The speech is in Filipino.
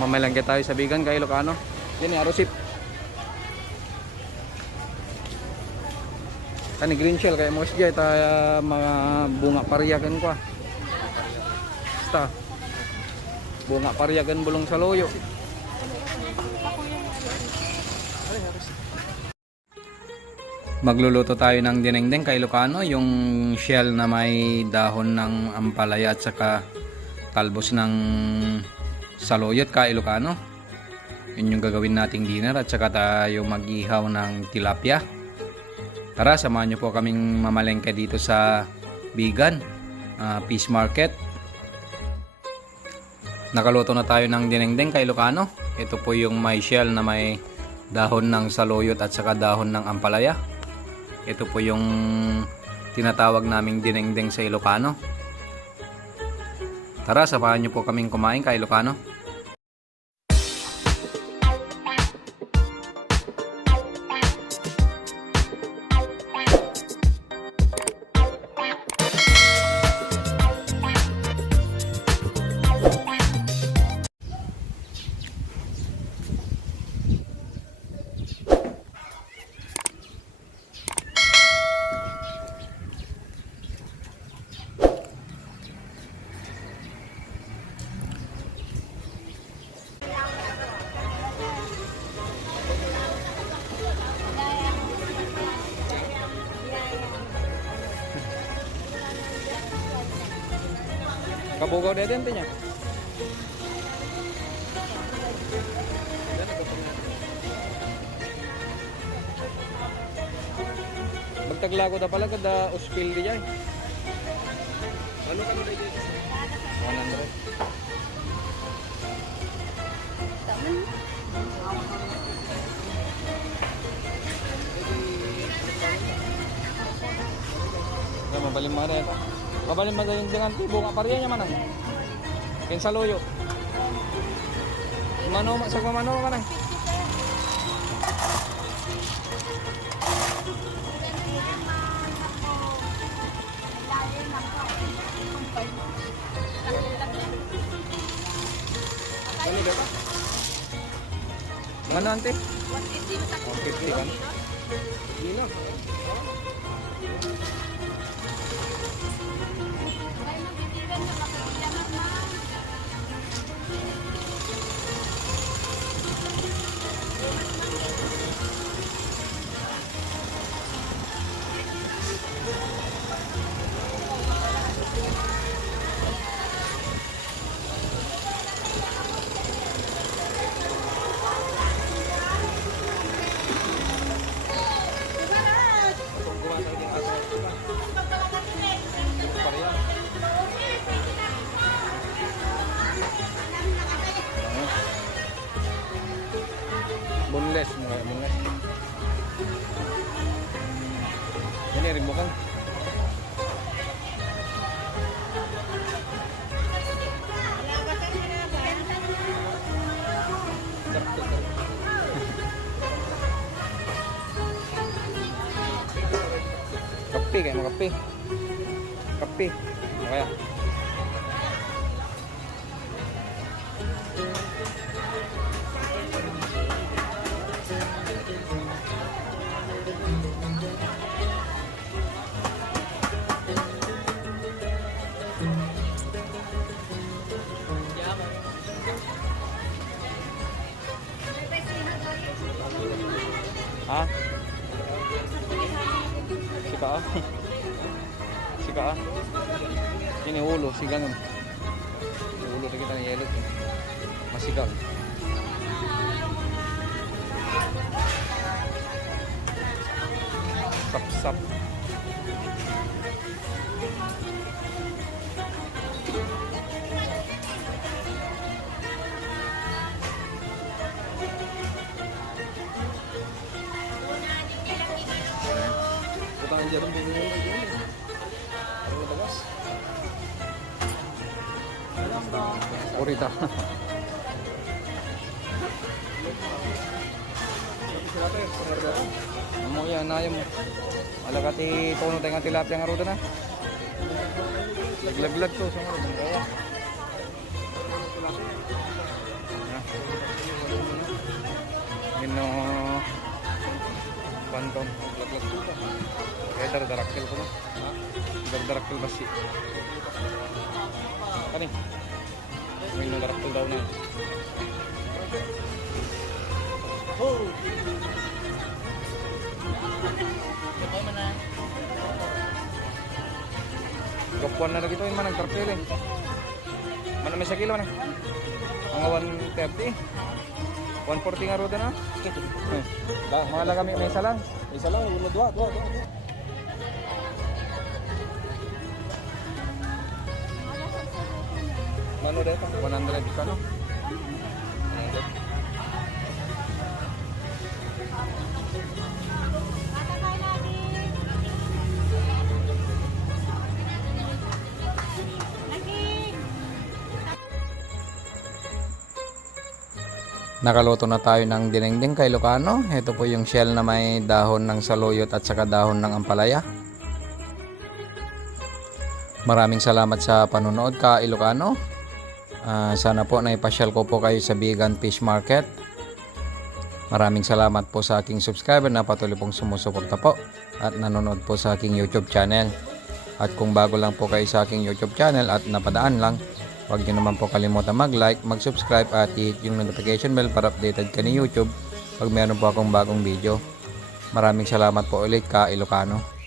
Mamalangke tayo sa Bigan kay Ilocano. Yan yung arosip. Kani green shell kay mos jay ta mga bunga pariyagan ko. Basta bunga pariyagan bulong sa loyo. Magluluto tayo ng dinengdeng kay Ilocano, yung shell na may dahon ng ampalaya at saka talbos ng saluyot kay Ilocano. Yun yung gagawin nating dinner at saka tayo mag-ihaw ng tilapia. Tara, samahan nyo po kaming mamalengke dito sa Bigan Fish Market. Nakaluto na tayo ng dinengdeng kay Ilocano. Ito po yung may shell na may dahon ng saluyot at saka dahon ng ampalaya. Ito po yung tinatawag naming dinengdeng sa Ilocano. Tara, samahan nyo po kaming kumain kay Ilocano. Kabugaw na din niya. Magtaglago na pala kada uspil di jay. Ano kano dito? 100. Mabalim mga ito. Mabalim mga yung dengan bunga pariya niya manang. Kinsa loyo. Mano sa mano manang. Ano dito? Ano ante? 150 kan. Dino. Boneless mga boneless. Ini rin mo kan. Kape kayak mau kape. Kape. Kaya. Ha? Sika ah. Sika ah. Ini ulo, sigangan. Ulo na kita ng yelo. Masika. Sap-sap. Putang jarum din mo lagi. Ano bagas? Orita. Amo yan na yung alagati tono tayong tilapia nga ruta na. Laglag to sa mga bangkawa. Mino panton laglag ko ba? Kaya dardarakil ko ba? Dardarakil basi. Kani? Mino darakil daw na. Oh. Gapuan na lagi ito yung manang karpil eh. Mana may sa kilo na? Mga 130. 140 nga roda na. Mga lagami may isa lang. Isa lang, dua. Mano dito? 100 ka no? Nakaluto na tayo ng dinengdeng kay Ilocano. Ito po yung shell na may dahon ng saluyot at saka dahon ng ampalaya. Maraming salamat sa panonood ka Ilocano. Sana po naipasyal ko po kayo sa Vegan Fish Market. Maraming salamat po sa aking subscriber na patuloy pong sumusuporta po at nanonood po sa aking YouTube channel. At kung bago lang po kayo sa aking YouTube channel at napadaan lang, huwag nyo naman po kalimutan mag-like, mag-subscribe at hit yung notification bell para updated ka ni YouTube pag meron po akong bagong video. Maraming salamat po ulit ka Ilocano.